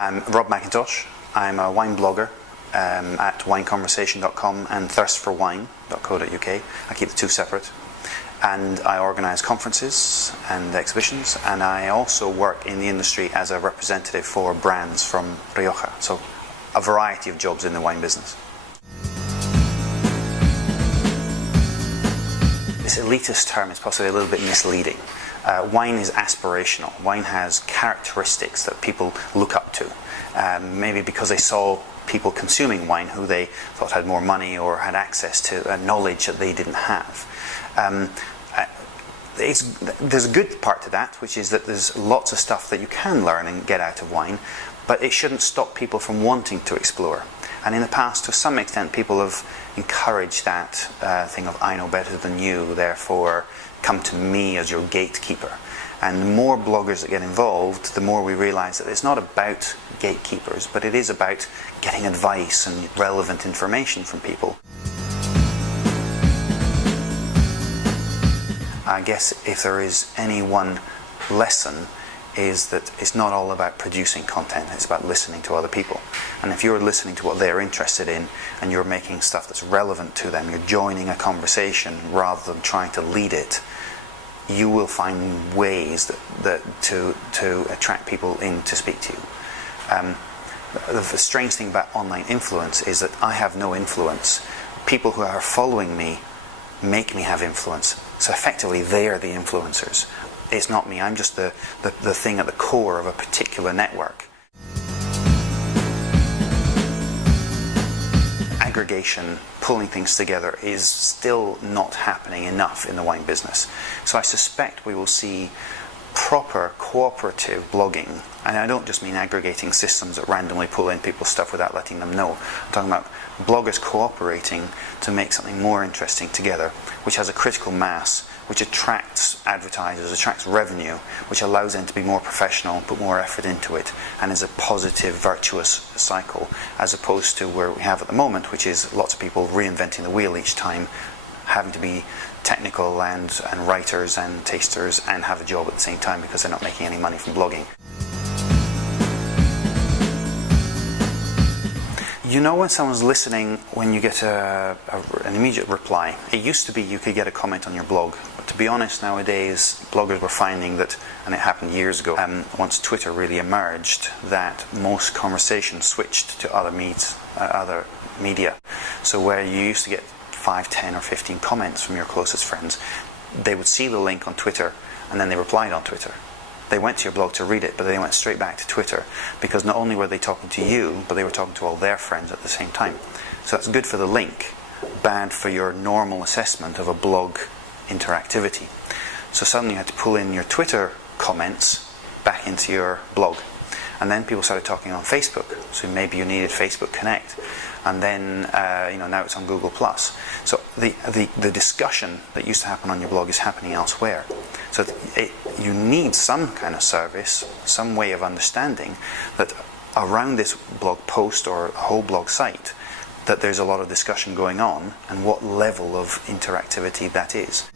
I'm Rob McIntosh. I'm a wine blogger at wineconversation.com and thirstforwine.co.uk. I keep the two separate. And I organise conferences and exhibitions, and I also work in the industry as a representative for brands from Rioja. So a variety of jobs in the wine business. This elitist term is possibly a little bit misleading. Wine is aspirational. Wine has characteristics that people look up to, maybe because they saw people consuming wine who they thought had more money or had access to knowledge that they didn't have. There's a good part to that, which is that there's lots of stuff that you can learn and get out of wine, but it shouldn't stop people from wanting to explore. And in the past, to some extent, people have encouraged that thing of I know better than you, therefore come to me as your gatekeeper. And the more bloggers that get involved, the more we realise that it's not about gatekeepers, but it is about getting advice and relevant information from people. I guess if there is any one lesson, is that it's not all about producing content, it's about listening to other people. And if you're listening to what they're interested in and you're making stuff that's relevant to them, you're joining a conversation rather than trying to lead it, you will find ways to attract people in to speak to you. The strange thing about online influence is that I have no influence. People who are following me make me have influence. So effectively, they are the influencers. It's not me. I'm just the thing at the core of a particular network. Aggregation, pulling things together, is still not happening enough in the wine business. So I suspect we will see proper cooperative blogging, and I don't just mean aggregating systems that randomly pull in people's stuff without letting them know. I'm talking about bloggers cooperating to make something more interesting together, which has a critical mass, which attracts advertisers, attracts revenue, which allows them to be more professional, put more effort into it, and is a positive, virtuous cycle, as opposed to where we have at the moment, which is lots of people reinventing the wheel each time, having to be technical and writers and tasters and have a job at the same time because they're not making any money from blogging. You know when someone's listening when you get an immediate reply. It used to be you could get a comment on your blog, but to be honest, nowadays bloggers were finding that, and it happened years ago, once Twitter really emerged, that most conversations switched to other media. So where you used to get 5, 10 or 15 comments from your closest friends, they would see the link on Twitter and then they replied on Twitter. They went to your blog to read it, but they went straight back to Twitter, because not only were they talking to you, but they were talking to all their friends at the same time. So that's good for the link, bad for your normal assessment of a blog interactivity. So suddenly you had to pull in your Twitter comments back into your blog. And then people started talking on Facebook, so maybe you needed Facebook Connect. And then, now it's on Google+. So the discussion that used to happen on your blog is happening elsewhere. So you need some kind of service, some way of understanding that around this blog post or a whole blog site, that there's a lot of discussion going on and what level of interactivity that is.